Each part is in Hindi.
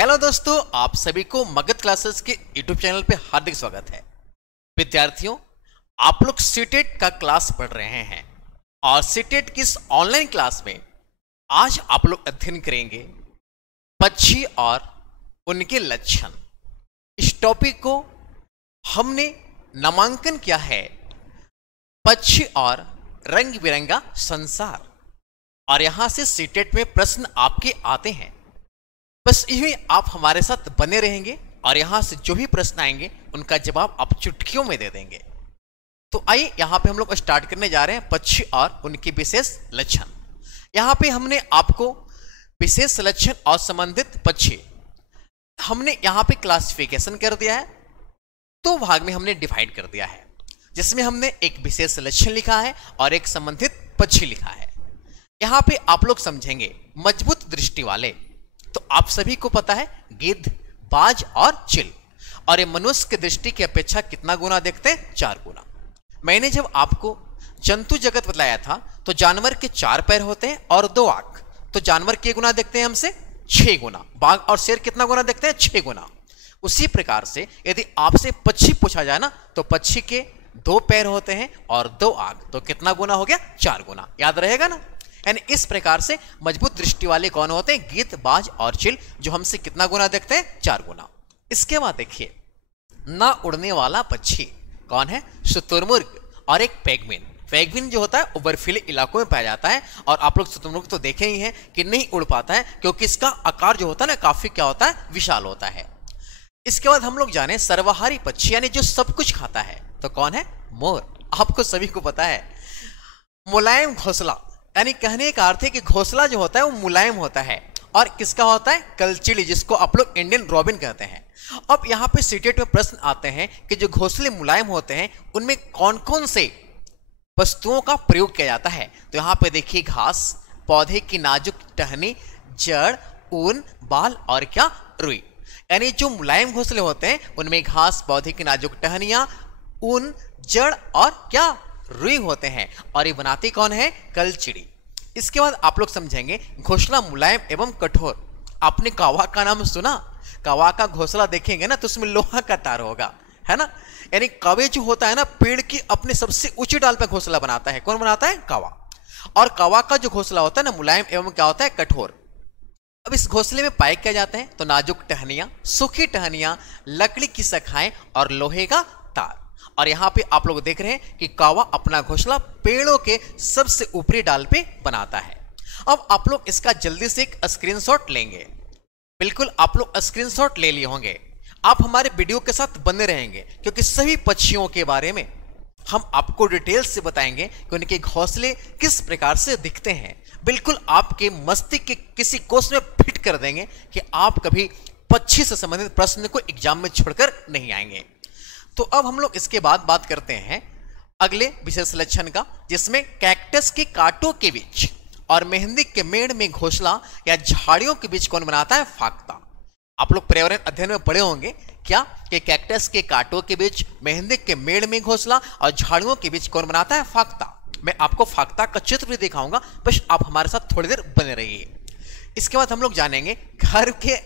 हेलो दोस्तों, आप सभी को मगध क्लासेस के यूट्यूब चैनल पे हार्दिक स्वागत है। विद्यार्थियों, आप लोग सीटेट का क्लास पढ़ रहे हैं और सीटेट की इस ऑनलाइन क्लास में आज आप लोग अध्ययन करेंगे पक्षी और उनके लक्षण। इस टॉपिक को हमने नामांकन किया है पक्षी और रंग बिरंगा संसार, और यहां से सीटेट में प्रश्न आपके आते हैं। बस यही आप हमारे साथ बने रहेंगे और यहां से जो भी प्रश्न आएंगे उनका जवाब आप चुटकियों में दे देंगे। तो आइए यहां पे हम लोग स्टार्ट करने जा रहे हैं पक्षी और उनके विशेष लक्षण। यहां पे हमने आपको विशेष लक्षण और संबंधित पक्षी हमने यहां पे क्लासिफिकेशन कर दिया है, दो भाग में हमने डिवाइड कर दिया है, जिसमें हमने एक विशेष लक्षण लिखा है और एक संबंधित पक्षी लिखा है। यहां पे आप लोग समझेंगे मजबूत दृष्टि वाले, तो आप सभी को पता है गिद्ध, बाज और चिल, और ये मनुष्य की दृष्टि की अपेक्षा कितना गुना देखते हैं? 4 गुना। मैंने जब आपको जंतु जगत बताया था तो जानवर के 4 पैर होते हैं और 2 आंख, तो जानवर के गुना देखते हैं हमसे 6 गुना। बाघ और शेर कितना गुना देखते हैं? 6 गुना। उसी प्रकार से यदि आपसे पक्षी पूछा जाए ना, तो पक्षी के 2 पैर होते हैं और 2 आंख, तो कितना गुना हो गया? 4 गुना। याद रहेगा ना? यानी इस प्रकार से मजबूत दृष्टि वाले कौन होते हैं? गिद्ध, बाज और चिल, जो हमसे कितना गुना देखते हैं? 4 गुना। इसके बाद देखिए ना उड़ने वाला पक्षी कौन है? शुतुरमुर्ग और एक पेंगुइन। पेंगुइन जो होता है वो बर्फीले इलाकों में पाया जाता है, और आप लोग शुतुरमुर्ग तो देखे ही हैं कि नहीं उड़ पाता है, क्योंकि इसका आकार जो होता है ना काफी क्या होता है? विशाल होता है। इसके बाद हम लोग जाने सर्वाहारी पक्षी, यानी जो सब कुछ खाता है, तो कौन है? मोर। आपको सभी को पता है मुलायम घोंसला, यानी कहने का अर्थ है कि घोंसला जो होता है वो मुलायम होता है, और किसका होता है? कलचिली, जिसको आप लोग इंडियन रॉबिन कहते हैं। अब यहाँ पे सीटेट में प्रश्न आते हैं कि जो घोंसले मुलायम होते हैं उनमें कौन कौन से वस्तुओं का प्रयोग किया जाता है? तो यहाँ पे देखिए घास, पौधे की नाजुक टहनी, जड़, ऊन, बाल और क्या? रुई। यानी जो मुलायम घोंसले होते हैं उनमें घास, पौधे की नाजुक टहनियां, ऊन, जड़ और क्या? रुई होते हैं, और ये बनाती कौन है? कलचिड़ी। इसके बाद आप लोग समझेंगे घोंसला मुलायम एवं कठोर। आपने कौवा का नाम सुना? कौवा का घोंसला देखेंगे ना तो उसमें लोहा का तार होगा, है ना? यानी कौवे जो होता है ना, पेड़ की अपने सबसे ऊंची डाल पर घोंसला बनाता है। कौन बनाता है? कौवा। और कौवा का जो घोंसला होता है ना मुलायम एवं क्या होता है? कठोर। अब इस घोंसले में पाए क्या जाते हैं? तो नाजुक टहनियां, सूखी टहनियां, लकड़ी की शाखाएं और लोहे का तार। और यहां पे आप लोग देख रहे हैं कि कौवा अपना घोंसला पेड़ों के सबसे ऊपरी डाल पे बनाता है। अब आप लोग इसका जल्दी से एक स्क्रीनशॉट लेंगे। बिल्कुल आप लोग स्क्रीनशॉट ले लिए होंगे। आप हमारे वीडियो के साथ बने रहेंगे, क्योंकि सभी पक्षियों के बारे में हम आपको डिटेल से बताएंगे कि उनके घोंसले किस प्रकार से दिखते हैं। बिल्कुल आपके मस्तिष्क के किसी कोष में फिट कर देंगे कि आप कभी पक्षी से संबंधित प्रश्न को एग्जाम में छोड़कर नहीं आएंगे। तो अब हम लोग इसके बाद बात करते हैं अगले विशेष लक्षण का, जिसमें कैक्टस के कांटों के बीच और मेहंदी के मेड़ में घोंसला या झाड़ियों के बीच कौन बनाता है? फाख्ता। आप लोग पर्यावरण अध्ययन में पढ़े होंगे क्या कि कैक्टस के कांटों के बीच, मेहंदी के मेड़ में घोंसला और झाड़ियों के बीच कौन बनाता है? फाख्ता। मैं आपको फाख्ता का चित्र भी दिखाऊंगा, बस आप हमारे साथ थोड़ी देर बने रहिए। इसके बाद हम लोग जानेंगे घर के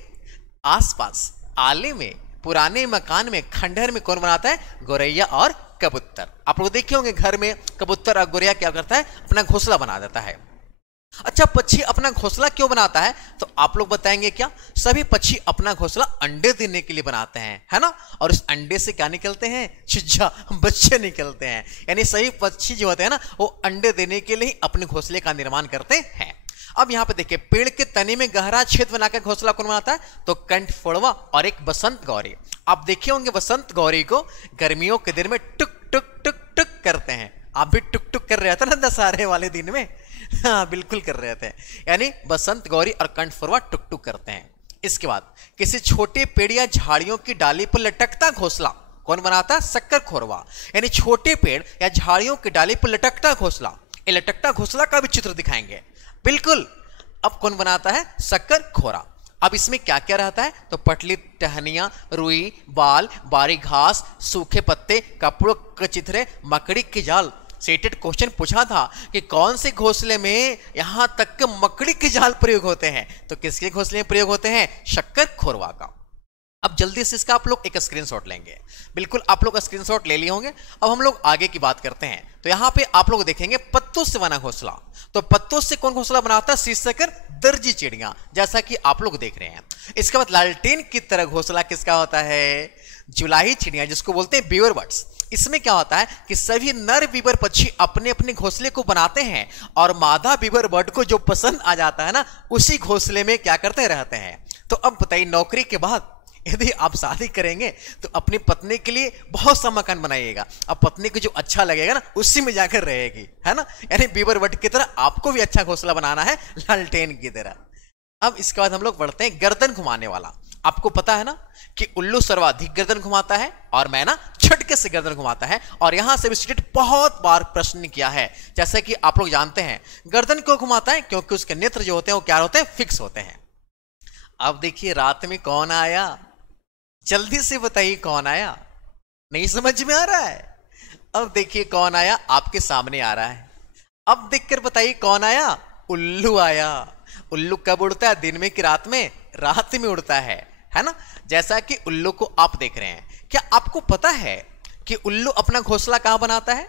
आसपास आले में, पुराने मकान में, खंडहर में कौन बनाता है? गौरैया और कबूतर। आप लोग देखे होंगे घर में कबूतर और गौरैया क्या करता है? अपना घोंसला बना देता है। अच्छा, पक्षी अपना घोंसला क्यों बनाता है? तो आप लोग बताएंगे क्या? सभी पक्षी अपना घोंसला अंडे देने के लिए बनाते हैं, है ना? और इस अंडे से क्या निकलते हैं? चूजा, बच्चे निकलते हैं। यानी सभी पक्षी जो होते हैं ना, वो अंडे देने के लिए अपने घोंसले का निर्माण करते हैं। अब यहाँ पे देखिए पेड़ के तने में गहरा छेद बनाकर घोंसला कौन बनाता है? तो कंठफोड़वा और एक बसंत गौरी। आप देखे होंगे बसंत गौरी को गर्मियों के दिन में टुक टुक टुक टुक करते हैं। आप भी टुक टुक कर रहे थे ना दशहरे वाले दिन में? हाँ, बिल्कुल कर रहे थे। यानी बसंत गौरी और कंठफोड़वा टुक टुक करते हैं। इसके बाद किसी छोटे पेड़ या झाड़ियों की डाली पर लटकता घोंसला कौन बनाता है? शक्कर खोरवा। यानी छोटे पेड़ या झाड़ियों की डाली पर लटकता घोंसला, ये लटकता घोंसला का भी चित्र दिखाएंगे। बिल्कुल। अब कौन बनाता है? शक्कर खोरा। अब इसमें क्या क्या रहता है? तो पटली टहनियां, रुई, बाल, बारी घास, सूखे पत्ते, कपड़ों के चिथरे, मकड़ी की जाल सीटेट क्वेश्चन पूछा था कि कौन से घोंसले में यहां तक कि मकड़ी के जाल प्रयोग होते हैं, तो किसके घोंसले में प्रयोग होते हैं? शक्कर खोरवा का। अब जल्दी से इसका आप लोग एक स्क्रीनशॉट लेंगे। बिल्कुल आप लोग स्क्रीनशॉट ले लिए होंगे। अब हम लोग आगे की बात करते हैं। तो यहां पे आप लोग देखेंगे पत्तों से बना घोंसला। तो पत्तों से कौन घोंसला बनाता है? शीर्षकर दर्जी चिड़िया, जैसा कि आप लोग देख रहे हैं। इसके बाद लालटेन की तरह घोंसला किसका होता है? जुलाही चिड़िया, जिसको बोलते हैं बीवर बर्ड्स। इसमें क्या होता है कि सभी नर बीवर पक्षी अपने अपने घोंसले को बनाते हैं और मादा बीवर बर्ड को जो पसंद आ जाता है ना, उसी घोंसले में क्या करते रहते हैं। तो अब बताइए, नौकरी के बाद यदि आप शादी करेंगे तो अपनी पत्नी के लिए बहुत सा मकान बनाइएगा। अब पत्नी को जो अच्छा लगेगा ना, उसी में जाकर रहेगी, है ना। यानी बीवर बर्ड की तरह आपको भी अच्छा घोंसला बनाना है, लालटेन की तरह। अब इसके बाद हम लोग बढ़ते हैं गर्दन घुमाने वाला। आपको पता है ना कि उल्लू सर्वाधिक गर्दन घुमाता है और मैना झटके से गर्दन घुमाता है। और यहां से भी स्टूडेंट बहुत बार प्रश्न किया है। जैसे कि आप लोग जानते हैं गर्दन क्यों घुमाता है? क्योंकि उसके नेत्र जो होते हैं वो क्या होते हैं? फिक्स होते हैं। अब देखिए, रात में कौन आया? जल्दी से बताइए, कौन आया? नहीं समझ में आ रहा है? अब देखिए कौन आया, आपके सामने आ रहा है। अब देखकर बताइए कौन आया? उल्लू आया। उल्लू कब उड़ता है? दिन में कि रात में? रात में उड़ता है ना। जैसा कि उल्लू को आप देख रहे हैं, क्या आपको पता है कि उल्लू अपना घोंसला कहां बनाता है?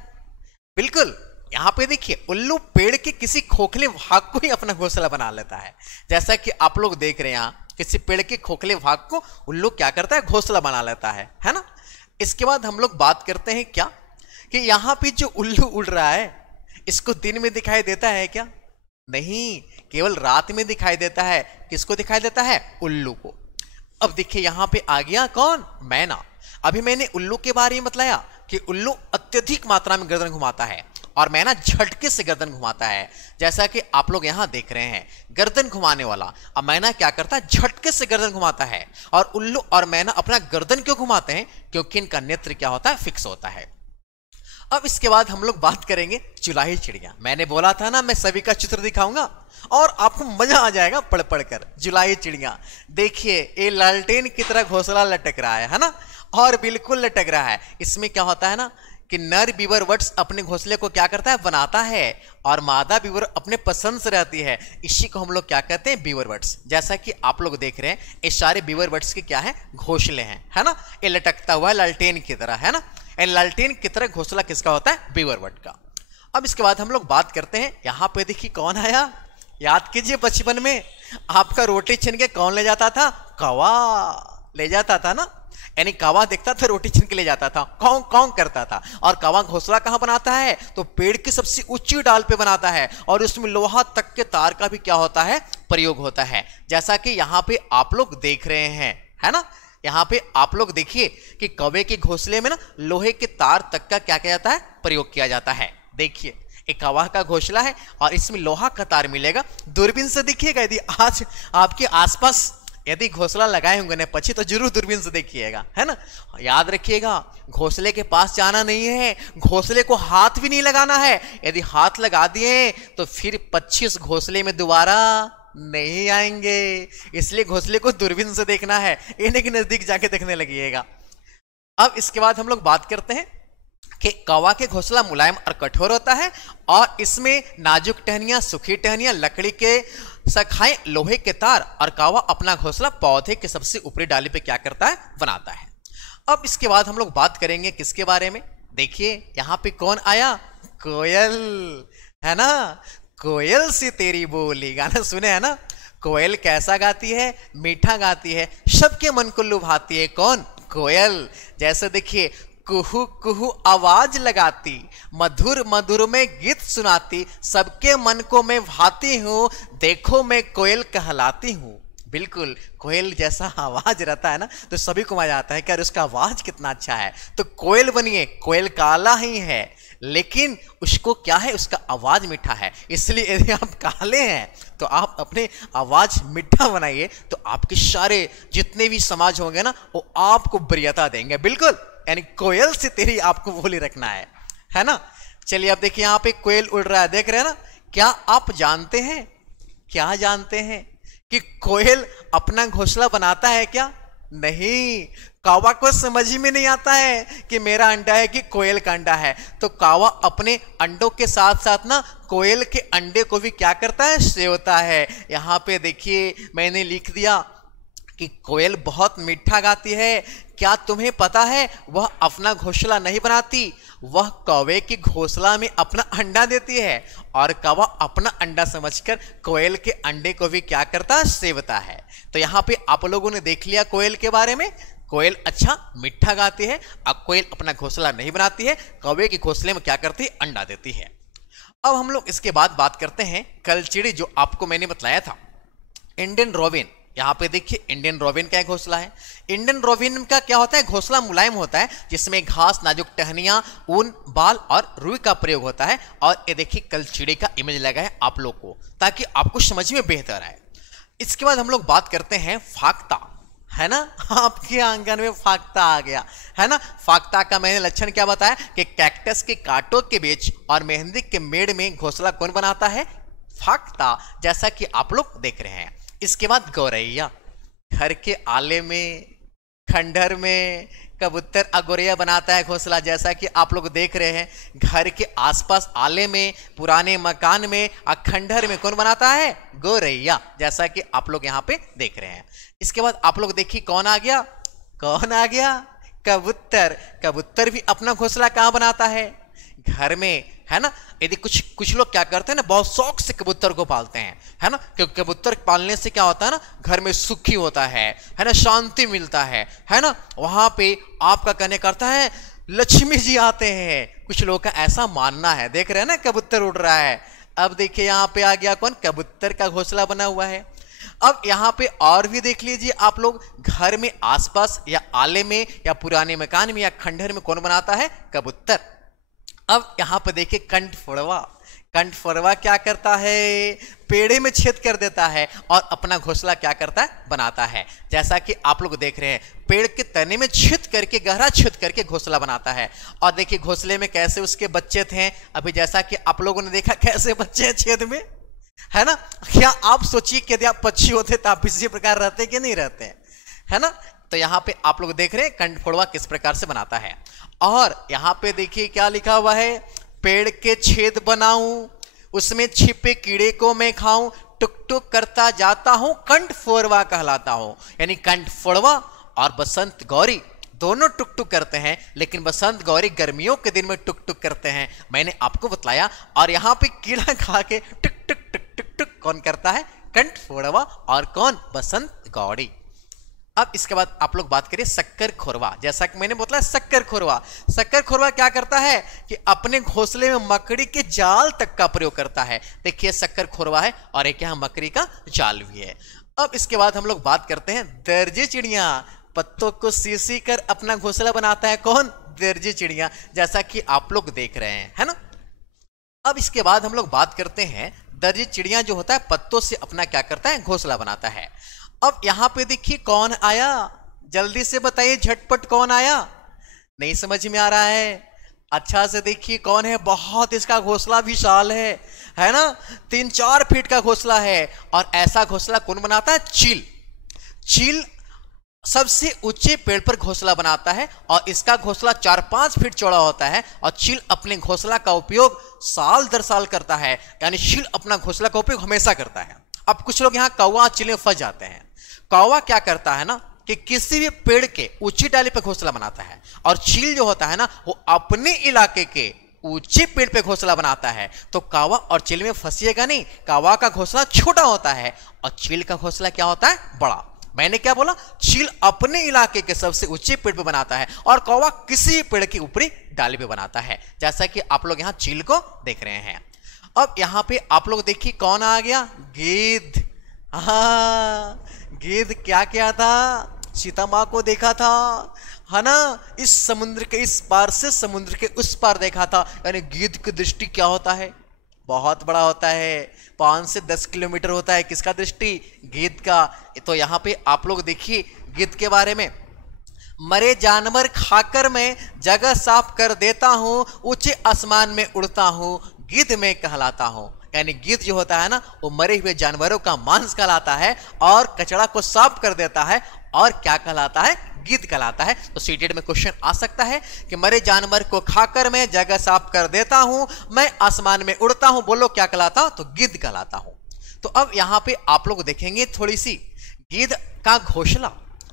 बिल्कुल यहां पे देखिए, उल्लू पेड़ के किसी खोखले भाग को ही अपना घोंसला बना लेता है। जैसा कि आप लोग देख रहे हैं, यहां किसी पेड़ के खोखले भाग को उल्लू क्या करता है? घोंसला बना लेता है ना। इसके बाद हम लोग बात करते हैं क्या कि यहां पे जो उल्लू उड़ रहा है, इसको दिन में दिखाई देता है क्या? नहीं, केवल रात में दिखाई देता है। किसको दिखाई देता है? उल्लू को। अब देखिए यहां पे आ गया कौन? मैना। अभी मैंने उल्लू के बारे में बताया कि उल्लू अत्यधिक मात्रा में गर्दन घुमाता है और मैना झटके से गर्दन घुमाता है। जैसा कि आप लोग यहां देख रहे हैं, गर्दन घुमाने वाला। अब मैना क्या करता है? झटके से गर्दन घुमाता है। और उल्लू और मैना अपना गर्दन क्यों घुमाते हैं? क्योंकि इनका नेत्र क्या होता है? फिक्स होता है। अब इसके बाद हम लोग बात करेंगे जुलाही चिड़िया। मैंने बोला था ना, मैं सभी का चित्र दिखाऊंगा और आपको मजा आ जाएगा पढ़ पढ़कर। जुलाही चिड़िया देखिए, ये लालटेन की तरह घोंसला लटक रहा है ना, और बिल्कुल लटक रहा है। इसमें क्या होता है ना कि नर बीवर बर्ड्स अपने घोंसले को क्या करता है? बनाता है और मादा बीवर अपने पसंद से रहती है। इसी को हम लोग क्या कहते हैं? Beaver birds. जैसा कि आप लोग देख रहे हैं, ये सारे बीवर बर्ड्स के क्या है? घोंसले हैं, है ना। ये लटकता हुआ है लालटेन की तरह, है ना। लालटेन की तरह घोंसला किसका होता है? बीवर बर्ड का। अब इसके बाद हम लोग बात करते हैं, यहां पे देखिए कौन आया। याद कीजिए, बचपन में आपका रोटी छीन के कौन ले जाता था? कौवा ले जाता था ना। यानी कौवा देखता था, रोटी छीन के ले जाता था, कौं कौं करता था। और कौवा घोंसला कहां बनाता है? तो पेड़ की सबसे ऊंची डाल पे बनाता है और उसमें लोहा तक के तार का भी क्या होता है? प्रयोग होता है। जैसा कि यहां पे आप लोग देख रहे हैं, है ना। यहां पे आप लोग देखिए कि कौवे के घोंसले में ना लोहे के तार तक का क्या किया जाता है? प्रयोग किया जाता है। देखिए, एक कौवा का घोंसला है और इसमें लोहा का तार मिलेगा। दूरबीन से देखिएगा, यदि आज आपके आसपास यदि घोंसला लगाए होंगे ना पक्षी, तो जरूर दूरबीन से देखिएगा, है ना। याद रखिएगा, घोंसले के पास जाना नहीं है, घोंसले को हाथ भी नहीं लगाना है। यदि हाथ लगा दिए तो फिर पक्षी उस घोंसले में दोबारा नहीं आएंगे। इसलिए घोंसले को दूरबीन से देखना है, इन्हें के नजदीक जाके देखने लगिएगा। अब इसके बाद हम लोग बात करते हैं कि कौवा के घोंसला मुलायम और कठोर होता है और इसमें नाजुक टहनियां, सूखी टहनियां, लकड़ी के शाखाएं, लोहे के तार, और कौवा अपना घोंसला पौधे के सबसे ऊपरी डाली पे क्या करता है? बनाता है। अब इसके बाद हम लोग बात करेंगे किसके बारे में? देखिए यहां पे कौन आया? कोयल, है ना। कोयल सी तेरी बोली, गाना सुने है ना। कोयल कैसा गाती है? मीठा गाती है, सबके मन को लुभाती है। कौन? कोयल। जैसे देखिए, कुहू कुहू आवाज लगाती, मधुर मधुर में गीत सुनाती, सबके मन को मैं भाती हूं, देखो मैं कोयल कहलाती हूं। बिल्कुल कोयल जैसा आवाज रहता है ना, तो सभी को मजा आता है कि यार उसका आवाज कितना अच्छा है। तो कोयल बनिए। कोयल काला ही है, लेकिन उसको क्या है? उसका आवाज मीठा है। इसलिए यदि आप काले हैं तो आप अपने आवाज मीठा बनाइए, तो आपके सारे जितने भी समाज होंगे ना, वो आपको वरीयता देंगे। बिल्कुल, यानी कोयल से तेरी आपको बोली रखना है ना। चलिए अब देखिए, यहां पे कोयल उड़ रहा है, देख रहे हैं ना। क्या आप जानते हैं, क्या जानते हैं कि कोयल अपना घोंसला बनाता है क्या? नहीं, कौवा को समझ में नहीं आता है कि मेरा अंडा है कि कोयल का अंडा है। तो कौवा अपने अंडों के साथ साथ ना कोयल के अंडे को भी क्या करता है, सेवता है। यहाँ पे देखिए मैंने लिख दिया कि कोयल बहुत मीठा गाती है। क्या तुम्हें पता है वह अपना घोंसला नहीं बनाती, वह कौवे की घोंसला में अपना अंडा देती है और कौवा अपना अंडा समझकर कोयल के अंडे को भी क्या करता है, सेवता है। तो यहाँ पे आप लोगों ने देख लिया कोयल के बारे में। कोयल अच्छा मीठा गाती है, अब कोयल अपना घोंसला नहीं बनाती है, कौवे के घोंसले में क्या करती है, अंडा देती है। अब हम लोग इसके बाद बात करते हैं कलचिड़ी, जो आपको मैंने बताया था। इंडियन रोबिन, यहाँ पे देखिए इंडियन रोबिन का एक घोंसला है। इंडियन रोबिन का क्या होता है, घोंसला मुलायम होता है जिसमें घास, नाजुक टहनियां, ऊन, बाल और रुई का प्रयोग होता है। और ये देखिए कलचिड़ी का इमेज लगा है आप लोग को, ताकि आपको समझ में बेहतर आए। इसके बाद हम लोग बात करते हैं फाख्ता, है ना। आपके आंगन में फाख्ता आ गया, है ना। फाख्ता का मैंने लक्षण क्या बताया कि कैक्टस के कांटों के बीच और मेहंदी के मेड़ में घोंसला कौन बनाता है, फाख्ता, जैसा कि आप लोग देख रहे हैं। इसके बाद गौरैया, घर के आले में, खंडहर में कबूतर गौरैया बनाता है घोंसला, जैसा कि आप लोग देख रहे हैं। घर के आसपास आले में, पुराने मकान में, खंडहर में कौन बनाता है, गौरैया, जैसा कि आप लोग यहाँ पे देख रहे हैं। इसके बाद आप लोग देखिए कौन आ गया, कौन आ गया, कबूतर। कबूतर भी अपना घोंसला कहाँ बनाता है, घर में, है ना। यदि कुछ लोग क्या करते हैं ना, बहुत शौक से कबूतर को पालते हैं, है ना, क्योंकि कबूतर पालने से क्या होता है ना, घर में सुखी होता है ना, शांति मिलता है ना। वहां पे आपका कहने करता है लक्ष्मी जी आते हैं, कुछ लोगों का ऐसा मानना है। देख रहे हैं ना कबूतर उड़ रहा है। अब देखिए यहाँ पे आ गया कौन, कबूतर का घोंसला बना हुआ है। अब यहाँ पे और भी देख लीजिए आप लोग, घर में आसपास या आले में या पुराने मकान में या खंडहर में कौन बनाता है, कबूतर। अब यहां पर देखिए कंठफोड़वा। कंठफोड़वा क्या करता है, पेड़े में छेद कर देता है और अपना घोंसला क्या करता है, बनाता है। जैसा कि आप लोग देख रहे हैं, पेड़ के तने में छेद करके, गहरा छेद करके घोंसला बनाता है। और देखिए घोंसले में कैसे उसके बच्चे थे, अभी जैसा कि आप लोगों ने देखा कैसे बच्चे हैं छेद में, है ना। क्या आप सोचिए कि यदि आप पक्षी होते तो आप इसी प्रकार रहते कि नहीं रहते, है ना। तो यहाँ पे आप लोग देख रहे हैं कंठफोड़वा किस प्रकार से बनाता है। और यहाँ पे देखिए क्या लिखा हुआ है, पेड़ के छेद बनाऊं, उसमें छिपे कीड़े को मैं खाऊं, टुक टुक करता जाता हूं, कंठफोड़वा कहलाता हूं। यानी कंठफोड़वा और बसंत गौरी दोनों टुक टुक करते हैं, लेकिन बसंत गौरी गर्मियों के दिन में टुक टुक करते हैं, मैंने आपको बतलाया। और यहाँ पे कीड़ा खा के टुक टुक टुक टुक टुक कौन करता है, कंठफोड़वा, और कौन, बसंत गौरी। अब इसके बाद आप लोग बात करिए शक्कर खोरवा। जैसा कि मैंने बताया शक्कर खोरवा, शक्कर खोरवा क्या करता है कि अपने घोंसले में मकड़ी के जाल तक का प्रयोग करता है। देखिए शक्कर खोरवा है और एक यहाँ मकड़ी का जाल भी है। अब इसके बाद हम लोग बात करते हैं दर्जी चिड़िया। पत्तों को सी कर अपना घोंसला बनाता है कौन, दर्जी चिड़िया, जैसा कि आप लोग देख रहे हैं, है ना। अब इसके बाद हम लोग बात करते हैं दर्जी चिड़िया जो होता है पत्तों से अपना क्या करता है, घोंसला बनाता है। अब यहां पे देखिए कौन आया, जल्दी से बताइए झटपट कौन आया, नहीं समझ में आ रहा है, अच्छा से देखिए कौन है। बहुत इसका घोंसला विशाल है ना, 3-4 फीट का घोंसला है। और ऐसा घोंसला कौन बनाता है, चील। चील सबसे ऊंचे पेड़ पर घोंसला बनाता है और इसका घोंसला 4-5 फीट चौड़ा होता है। और चील अपने घोंसला का उपयोग साल दर साल करता है, यानी चील अपना घोंसला का उपयोग हमेशा करता है। अब कुछ लोग यहाँ कौवा चील में फंस जाते हैं। कौवा क्या करता है ना कि किसी भी पेड़ के ऊंची डाली पर घोंसला बनाता है, और चील जो होता है ना वो अपने इलाके के ऊंचे पेड़ पे घोंसला बनाता है। तो कौवा और चील में फंसिएगा नहीं, कौवा का घोंसला छोटा होता है और चील का घोंसला क्या होता है, बड़ा। मैंने क्या बोला, चील अपने इलाके के सबसे ऊंचे पेड़ पे बनाता है और कौवा किसी पेड़ की ऊपरी डाली पे बनाता है, जैसा कि आप लोग यहाँ चील को देख रहे हैं। अब यहाँ पे आप लोग देखिए कौन आ गया, गिद्ध। हाँ, गिद्ध क्या किया था, सीता माँ को देखा था, है ना। इस समुद्र के इस पार से समुद्र के उस पार देखा था। यानी गिद्ध की दृष्टि क्या होता है, बहुत बड़ा होता है, 5 से 10 किलोमीटर होता है। किसका दृष्टि, गिद्ध का। तो यहाँ पे आप लोग देखिए गिद्ध के बारे में, मरे जानवर खाकर मैं जगह साफ कर देता हूँ, ऊंचे आसमान में उड़ता हूँ, गिद्ध में कहलाता हूँ। यानी गिद्ध जो होता है ना वो मरे हुए जानवरों का मांस कहलाता है और कचरा को साफ कर देता है और क्या कहलाता है? गिद्ध कहलाता है। तो सीटेट में क्वेश्चन आ सकता है कि मरे जानवर को खाकर मैं जगह साफ कर देता हूं, मैं आसमान में उड़ता हूं, बोलो क्या कहलाता हूं? तो गिद्ध कहलाता हूं। तो अब यहां पे आप लोग देखेंगे थोड़ी सी गिद्ध का घोंसला।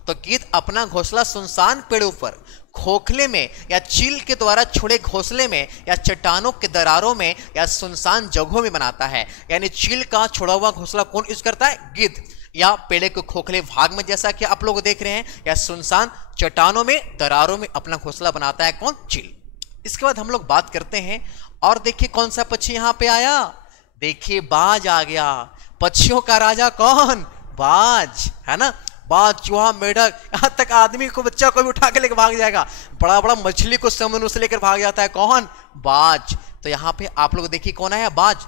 तो गिद्ध अपना घोंसला सुनसान पेड़ों पर, खोखले में या चील के द्वारा छोड़े घोंसले में या चट्टानों के दरारों में या सुनसान जगहों में बनाता है। यानी चील का छोड़ा हुआ घोंसला कौन यूज करता है? गिद्ध। या पेड़ के खोखले भाग में जैसा कि आप लोग देख रहे हैं, या सुनसान चट्टानों में दरारों में अपना घोंसला बनाता है कौन? चील। इसके बाद हम लोग बात करते हैं और देखिए कौन सा पक्षी यहां पे आया। देखिए बाज आ गया। पक्षियों का राजा कौन? बाज, है ना। बाज, चूहा, मेढक, यहां तक आदमी को, बच्चा को भी उठा के लेकर भाग जाएगा। बड़ा बड़ा मछली को समुद्र से लेकर भाग जाता है कौन? बाज। तो यहां पे आप लोग देखिए कौन आया? बाज।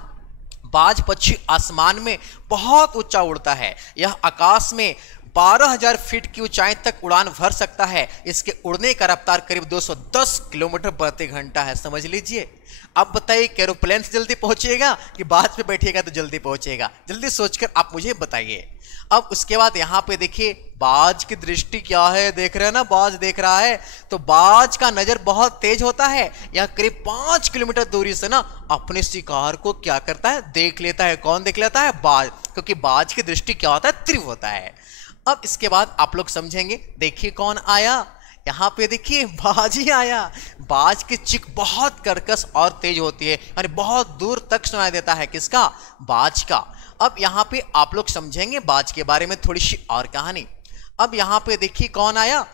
बाज पक्षी आसमान में बहुत ऊंचा उड़ता है। यह आकाश में 12,000 फीट की ऊंचाई तक उड़ान भर सकता है। इसके उड़ने का रफ्तार करीब 210 किलोमीटर प्रति घंटा है, समझ लीजिए। अब बताइए कि एरोप्लेन से जल्दी पहुंचेगा कि बाज पे बैठिएगा तो जल्दी पहुंचेगा? जल्दी सोचकर आप मुझे बताइए। अब उसके बाद यहां पे देखिए बाज की दृष्टि क्या है, देख रहे हैं ना, बाज देख रहा है। तो बाज का नजर बहुत तेज होता है। यह करीब 5 किलोमीटर दूरी से ना अपने शिकार को क्या करता है? देख लेता है। कौन देख लेता है? बाज। क्योंकि बाज की दृष्टि क्या होता है? तीव्र होता है। अब इसके बाद आप लोग समझेंगे। देखिए कौन आया यहां पे? देखिए बाज ही आया। बाज की चीख बहुत कर्कश और तेज होती है, यानी बहुत दूर तक सुनाई देता है। किसका? बाज का। अब यहां पे आप लोग समझेंगे बाज के बारे में थोड़ी सी और कहानी। अब यहां पे देखिए कौन आया।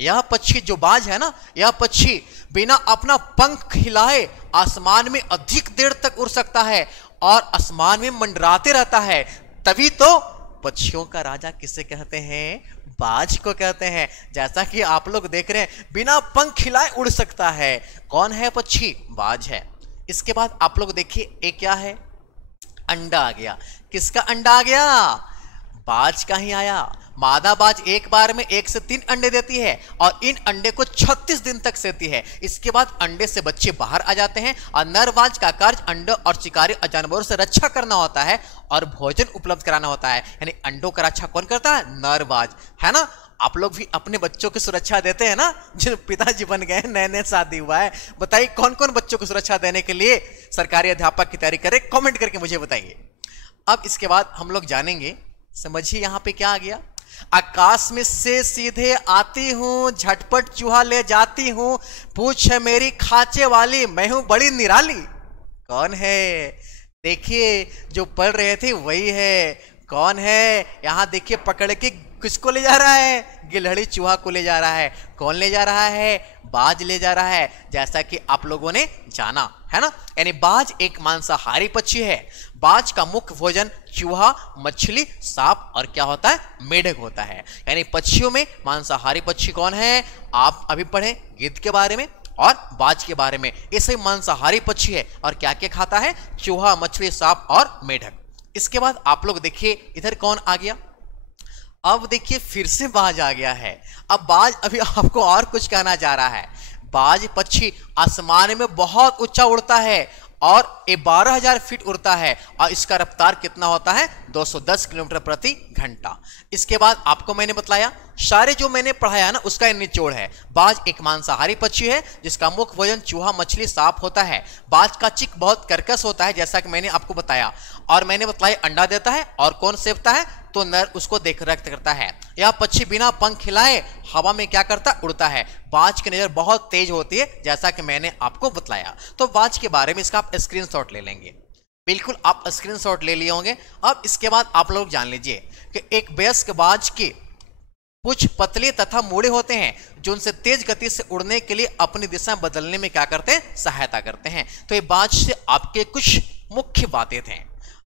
यह पक्षी जो बाज है ना, यह पक्षी बिना अपना पंख हिलाए आसमान में अधिक देर तक उड़ सकता है और आसमान में मंडराते रहता है। तभी तो पक्षियों का राजा किसे कहते हैं? बाज को कहते हैं। जैसा कि आप लोग देख रहे हैं बिना पंख हिलाए उड़ सकता है। कौन है पक्षी? बाज है। इसके बाद आप लोग देखिए एक क्या है? अंडा आ गया। किसका अंडा आ गया? बाज का ही आया। मादा बाज एक बार में 1 से 3 अंडे देती है और इन अंडे को 36 दिन तक सेती है। इसके बाद अंडे से बच्चे बाहर आ जाते हैं और नर बाज का कार्य अंडों और शिकारी जानवरों से रक्षा करना होता है और भोजन उपलब्ध कराना होता है। यानी अंडों का रक्षा कौन करता है? नर बाज, है ना। आप लोग भी अपने बच्चों की सुरक्षा देते हैं ना, जिन पिताजी बन गए, नए नए शादी हुआ है। बताइए कौन कौन बच्चों को सुरक्षा देने के लिए सरकारी अध्यापक की तैयारी करे? कमेंट करके मुझे बताइए। अब इसके बाद हम लोग जानेंगे, समझिए यहां पे क्या आ गया। आकाश में से सीधे आती हूं, झटपट चूहा ले जाती हूं, पूछ है मेरी खांचे वाली, मैं हूं बड़ी निराली। कौन है? देखिए जो पढ़ रहे थे वही है। कौन है? यहां देखिए पकड़ के किसको ले जा रहा है? गिलहरी चूहा को ले जा रहा है। कौन ले जा रहा है? बाज ले जा रहा है, जैसा कि आप लोगों ने जाना है ना। यानी बाज एक मांसाहारी पक्षी है। बाज का मुख्य भोजन चूहा, मछली, सांप और क्या होता है? मेढक होता है। यानी पक्षियों में मांसाहारी पक्षी कौन है? आप अभी पढ़े गिद्ध के बारे में और बाज के बारे में। ये सही मांसाहारी पक्षी है और क्या क्या खाता है? चूहा, मछली, सांप और मेढक। इसके बाद आप लोग देखिए इधर कौन आ गया। अब देखिए फिर से बाज आ गया है। अब बाज अभी आपको और कुछ कहना चाह रहा है। बाज पक्षी आसमान में बहुत ऊंचा उड़ता है और 12,000 फीट उड़ता है और इसका रफ्तार कितना होता है? 210 किलोमीटर प्रति घंटा। इसके बाद आपको मैंने बताया सारे जो मैंने पढ़ाया ना उसका निचोड़ है। बाज एक मांसाहारी पक्षी है जिसका मुख्य भोजन चूहा, मछली, सांप होता है। बाज का चीख बहुत कर्कश होता है जैसा कि मैंने आपको बताया, और मैंने बताया अंडा देता है और कौन सेवता है? तो नर उसको देख रेख करता है। यह पक्षी बिना पंख हिलाए हवा में क्या करता? उड़ता है। बाज की नजर बहुत तेज होती है जैसा कि मैंने आपको बताया। तो बाज के बारे में इसका आप स्क्रीनशॉट ले लेंगे। बिल्कुल आप स्क्रीनशॉट ले लिए होंगे। अब इसके बाद आप लोग जान लीजिए कि एक वयस्क बाज की कुछ पतले तथा मोड़े होते हैं जो उनसे तेज गति से उड़ने के लिए अपनी दिशा बदलने में क्या करते हैं? सहायता करते हैं। तो ये बाज से आपके कुछ मुख्य बातें थे।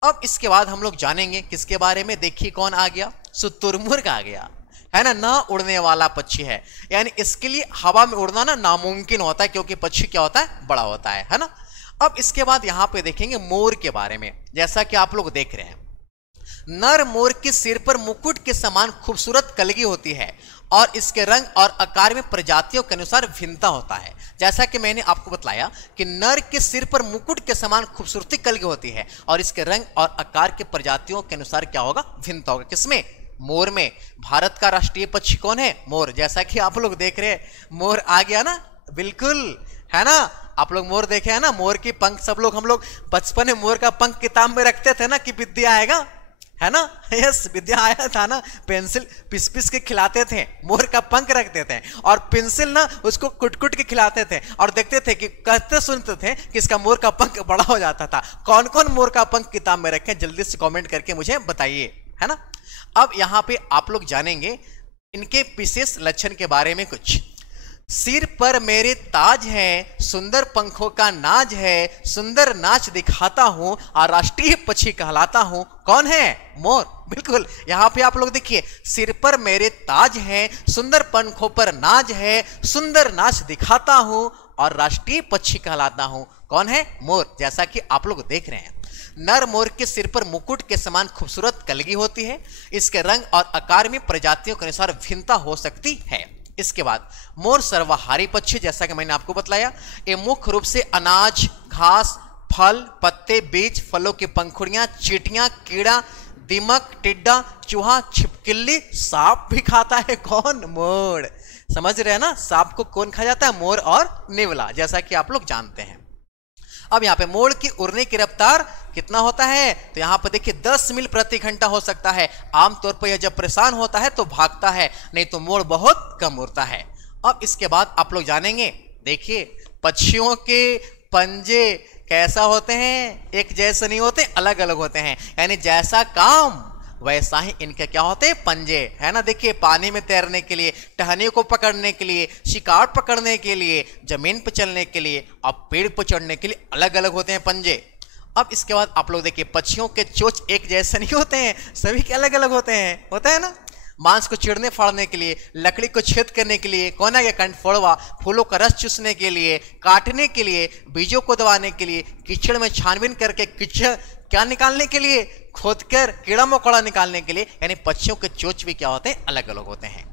अब इसके बाद हम लोग जानेंगे किसके बारे में। देखिए कौन आ गया? शुतुरमुर्ग आ गया, है ना। ना उड़ने वाला पक्षी है, यानी इसके लिए हवा में उड़ना ना नामुमकिन होता है क्योंकि पक्षी क्या होता है? बड़ा होता है ना। अब इसके बाद यहां पे देखेंगे मोर के बारे में। जैसा कि आप लोग देख रहे हैं नर मोर के सिर पर मुकुट के समान खूबसूरत कलगी होती है और इसके रंग और आकार में प्रजातियों के अनुसार भिन्नता होता है। जैसा कि मैंने आपको बताया कि नर के सिर पर मुकुट के समान खूबसूरती कलगी होती है और इसके रंग और आकार के प्रजातियों के अनुसार क्या होगा? भिन्नता होगा। किसमें? मोर में भारत का राष्ट्रीय पक्षी कौन है? मोर। जैसा कि आप लोग देख रहे हैं, मोर आ गया ना, बिल्कुल, है ना। आप लोग मोर देखे हैं ना, मोर की पंख सब लोग, हम लोग बचपन में मोर का पंख किताब में रखते थे ना कि विद्या आएगा, है ना। यस, विद्या आया था ना, पेंसिल पिस पिस के खिलाते थे, मोर का पंख रखते थे और पेंसिल ना उसको कुट कुट के खिलाते थे और देखते थे कि कहते सुनते थे कि इसका मोर का पंख बड़ा हो जाता था। कौन कौन मोर का पंख किताब में रखें, जल्दी से कमेंट करके मुझे बताइए, है ना। अब यहां पे आप लोग जानेंगे इनके विशेष लक्षण के बारे में कुछ। सिर पर मेरे ताज है, सुंदर पंखों का नाज है, सुंदर नाच दिखाता हूं और राष्ट्रीय पक्षी कहलाता हूं। कौन है? मोर। बिल्कुल, यहां पे आप लोग देखिए, सिर पर मेरे ताज है, सुंदर पंखों पर नाज है, सुंदर नाच दिखाता हूं और राष्ट्रीय पक्षी कहलाता हूं। कौन है? मोर। जैसा कि आप लोग देख रहे हैं, नर मोर के सिर पर मुकुट के समान खूबसूरत कलगी होती है। इसके रंग और आकार में प्रजातियों के अनुसार भिन्नता हो सकती है। इसके बाद मोर सर्वाहारी पक्षी, जैसा कि मैंने आपको बतलाया, ये मुख्य रूप से अनाज, घास, फल, पत्ते, बीज, फलों की पंखुड़ियां, चींटियां, कीड़ा, दीमक, टिड्डा, चूहा, छिपकली, सांप भी खाता है। कौन? मोर। समझ रहे हैं ना, सांप को कौन खा जाता है? मोर और नेवला, जैसा कि आप लोग जानते हैं। अब यहाँ पे मोर की उड़ने की रफ्तार कितना होता है? तो यहाँ पर देखिए 10 मील प्रति घंटा हो सकता है। आमतौर पर यह जब परेशान होता है तो भागता है, नहीं तो मोर बहुत कम उड़ता है। अब इसके बाद आप लोग जानेंगे, देखिए पक्षियों के पंजे कैसा होते हैं? एक जैसे नहीं होते, अलग अलग होते हैं। यानी जैसा काम वैसा ही इनके क्या होते हैं? पंजे, है ना। देखिए पानी में तैरने के लिए, टहनियों को पकड़ने के लिए, शिकार पकड़ने के लिए, जमीन पर चलने के लिए और पेड़ पर चढ़ने के लिए अलग अलग होते हैं पंजे। अब इसके बाद आप लोग देखिए, पक्षियों के चोंच एक जैसे नहीं होते हैं, सभी के अलग अलग होते हैं, होता है ना। मांस को चिरने फाड़ने के लिए, लकड़ी को छेद करने के लिए, कोना या कंठफोड़वा, फूलों का रस चूसने के लिए, काटने के लिए, बीजों को दबाने के लिए, कीचड़ में छानबीन करके कीचड़ क्या निकालने के लिए, खोदकर कीड़ा मकोड़ा निकालने के लिए। यानी पक्षियों के चोंच भी क्या होते हैं? अलग अलग होते हैं।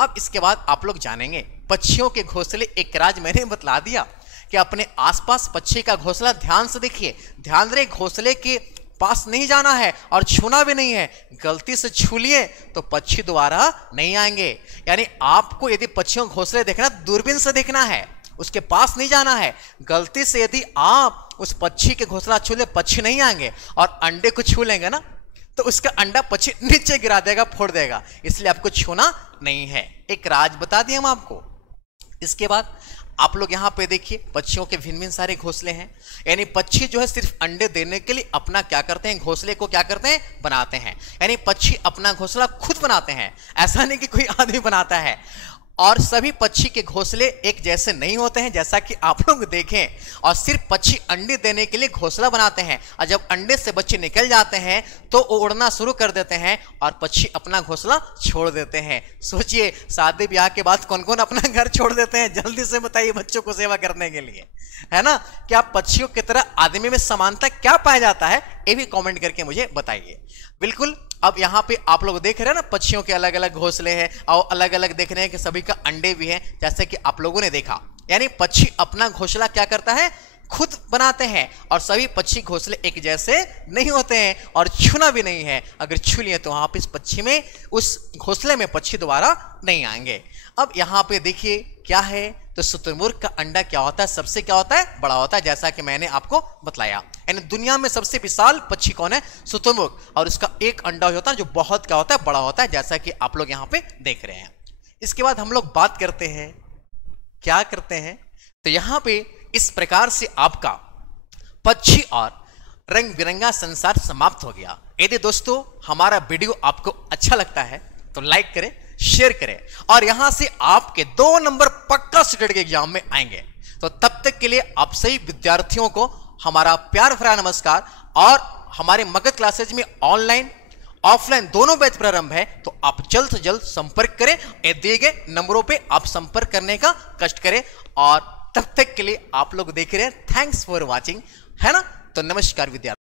अब इसके बाद आप लोग जानेंगे पक्षियों के घोंसले। एक राज मैंने बतला दिया कि अपने आसपास पक्षी का घोंसला ध्यान से देखिए, ध्यान रहे, घोंसले के पास नहीं जाना है और छूना भी नहीं है। गलती से छू लिए तो पक्षी दोबारा नहीं आएंगे। यानी आपको यदि पक्षियों के घोंसले देखना, दूरबीन से देखना है, उसके पास नहीं जाना है। गलती से यदि आप उस पक्षी के घोंसला छू ले, पक्षी नहीं आएंगे। और अंडे को छू लेंगे ना, तो उसका अंडा पक्षी नीचे गिरा देगा, फोड़ देगा। इसलिए आपको छूना नहीं है। एक राज बता दिए हम आपको। इसके बाद आप लोग यहाँ पे देखिए, पक्षियों के भिन्न भिन्न सारे घोंसले हैं। यानी पक्षी जो है सिर्फ अंडे देने के लिए अपना क्या करते हैं? घोंसले को क्या करते हैं? बनाते हैं। यानी पक्षी अपना घोंसला खुद बनाते हैं, ऐसा नहीं कि कोई आदमी बनाता है। और सभी पक्षी के घोंसले एक जैसे नहीं होते हैं, जैसा कि आप लोग देखें। और सिर्फ पक्षी अंडे देने के लिए घोंसला बनाते हैं और जब अंडे से बच्चे निकल जाते हैं तो वो उड़ना शुरू कर देते हैं और पक्षी अपना घोंसला छोड़ देते हैं। सोचिए, शादी ब्याह के बाद कौन कौन अपना घर छोड़ देते हैं? जल्दी से बताइए, बच्चों को सेवा करने के लिए, है ना। क्या पक्षियों की तरह आदमी में समानता क्या पाया जाता है? ये भी कमेंट करके मुझे बताइए। बिल्कुल। अब यहाँ पे आप लोग देख रहे हैं ना, पक्षियों के अलग अलग घोंसले हैं और अलग अलग देख रहे हैं कि सभी का अंडे भी हैं, जैसे कि आप लोगों ने देखा। यानी पक्षी अपना घोंसला क्या करता है? खुद बनाते हैं। और सभी पक्षी घोंसले एक जैसे नहीं होते हैं और छूना भी नहीं है। अगर छू लिए तो वहां पे इस पक्षी में, उस घोंसले में पक्षी दोबारा नहीं आएंगे। अब यहाँ पे देखिए क्या है, तो शुतुरमुर्ग का अंडा क्या होता है? सबसे क्या होता है? बड़ा होता है, जैसा कि मैंने आपको बतलाया। यानी दुनिया में सबसे विशाल पक्षी कौन है? शुतुरमुर्ग। और उसका एक अंडा होता है जो बहुत क्या होता है? बड़ा होता है, जैसा कि आप लोग यहाँ पे देख रहे हैं। इसके बाद हम लोग बात करते हैं, क्या करते हैं, तो यहाँ पे इस प्रकार से आपका पक्षी और रंग बिरंगा संसार समाप्त हो गया। यदि दोस्तों हमारा वीडियो आपको अच्छा लगता है तो लाइक करें, शेयर करें और यहां से आपके 2 नंबर पक्का सीटेट के एग्जाम में आएंगे। तो तब तक के लिए आप सही विद्यार्थियों को हमारा प्यार भरा नमस्कार। और हमारे मगध क्लासेज में ऑनलाइन ऑफलाइन दोनों बैच प्रारंभ है, तो आप जल्द से जल्द संपर्क करें। ये दिए गए नंबरों पे आप संपर्क करने का कष्ट करें। और तब तक के लिए आप लोग देख रहे हैं, थैंक्स फॉर वॉचिंग, है ना। तो नमस्कार विद्यार्थी।